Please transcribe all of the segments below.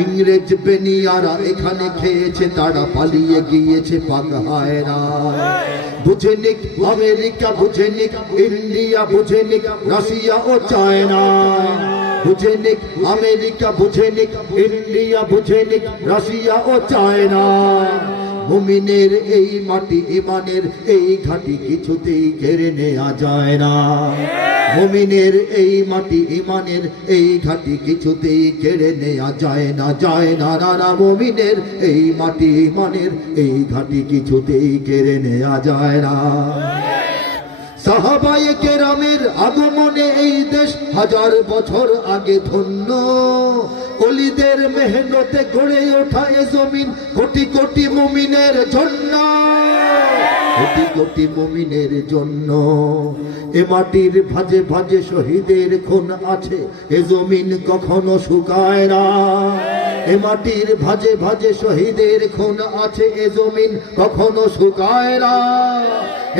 ইংরেজ বেনিয়ারা এখানে খেয়েছে, তারা পালিয়ে গিয়েছে পাক হয় না বুঝে নিক আমেরিকা, বুঝে নিক ইন্ডিয়া, বুঝে নিক রাশিয়া ও চায়না। বুঝে নিক আমেরিকা, বুঝে নিক ইন্ডিয়া, বুঝে নিক রাশিয়া ও চায়না। মুমিনের এই মাটি, ইমানের এই ঘাটি কিছুতেই ঘেরে নেওয়া যায় না। মুমিনের এই মাটি ইমানের এই ঘাটি কিছুতেই কেড়ে নেওয়া যায় না যায় না। নানা মুমিনের এই মাটি ইমানের এই ঘাটি কিছুতেই কেড়ে নেওয়া যায় না। সাহাবায়ে কেরামের আগমনে এই দেশ হাজার বছর আগে ধন্য। অলিদের মেহনতে গড়ে ওঠা এ জমিন কোটি কোটি মুমিনের জন্য কোটি কোটি মুমিনের জন্য এ মাটির ভাজে ভাজে শহীদের খুন আছে, এ জমিন কখনো শুকায় না। এ মাটির ভাজে ভাজে শহীদের খুন আছে, এ জমিন কখনো শুকায় না।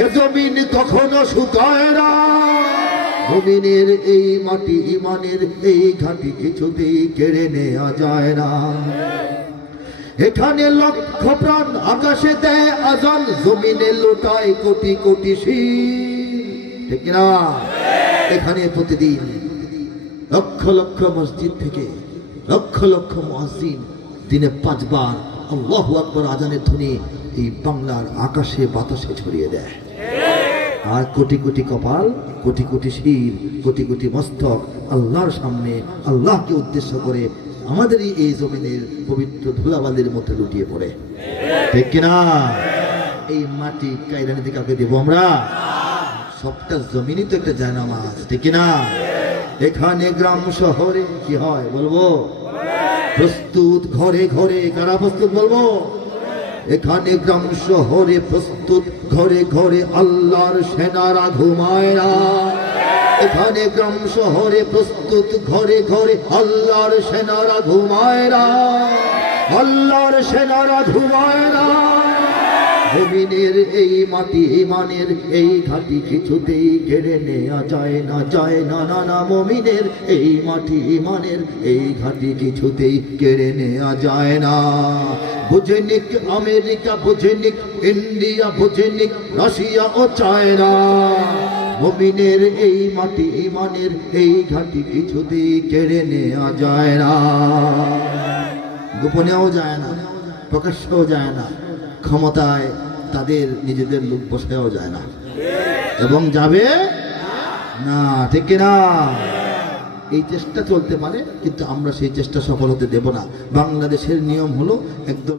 এ জমিন কখনো শুকায় না। জমিনের এই মাটি, ইমানের এই ঘাটি কিছুতেই কেড়ে নেওয়া যায় না। এখানে লক্ষ প্রাণ আকাশে দেয় আজান, জমিনে লোটায় কোটি কোটি ঠিক এখানে প্রতিদিন লক্ষ লক্ষ মসজিদ থেকে লক্ষ লক্ষ মসজিদ দিনে পাঁচবার আল্লাহু আকবর আজানের ধ্বনি এই বাংলার আকাশে, বাতাসে ছড়িয়ে দেয়। আর কোটি কোটি কপাল, কোটি কোটি শির, কোটি কোটি মস্তক আল্লাহর সামনে আল্লাহকে উদ্দেশ্য করে আমাদেরই এই জমিনের পবিত্র ধুলাবালির মধ্যে লুটিয়ে পড়ে। ঠিক কিনা? এই মাটি কাইরানিতে কাউকে দেবো আমরা? সবটা জমিনই তো একটা জায়নামাজ, ঠিক কিনা? এখানে গ্রাম শহরে কি হয় বলব? প্রস্তুত ঘরে ঘরে কারা প্রস্তুত বলব? এখানে গ্রাম শহরে প্রস্তুত ঘরে ঘরে আল্লাহর সেনারা ঘুমায় না এখানে গ্রাম শহরে প্রস্তুত ঘরে ঘরে আল্লাহর সেনারা ঘুমায় না। আল্লাহর সেনারা ঘুমায় না। জমিনের এই মাটি ইমানের এই ঘাটি কিছুতেই কেড়ে নেওয়া যায় না যায় না না না, মমিনের এই মাটি ইমানের এই ঘাটি কিছুতেই কেড়ে নেওয়া যায় না। বুঝে নিক আমেরিকা বুঝে নিক ইন্ডিয়া বুঝে নিক রাশিয়া ও চায়না। মমিনের এই মাটি ইমানের এই ঘাটি কিছুতেই কেড়ে নেওয়া যায় না। গোপনেও যায় না, প্রকাশ্যও যায় না, ক্ষমতায় তাদের নিজেদের লোক বসায়ও যায় না। এবং যাবে? না, ঠিক না এই চেষ্টা চলতে পারে, কিন্তু আমরা সেই চেষ্টা সফল হতে দেব না। বাংলাদেশের নিয়ম হলো একদম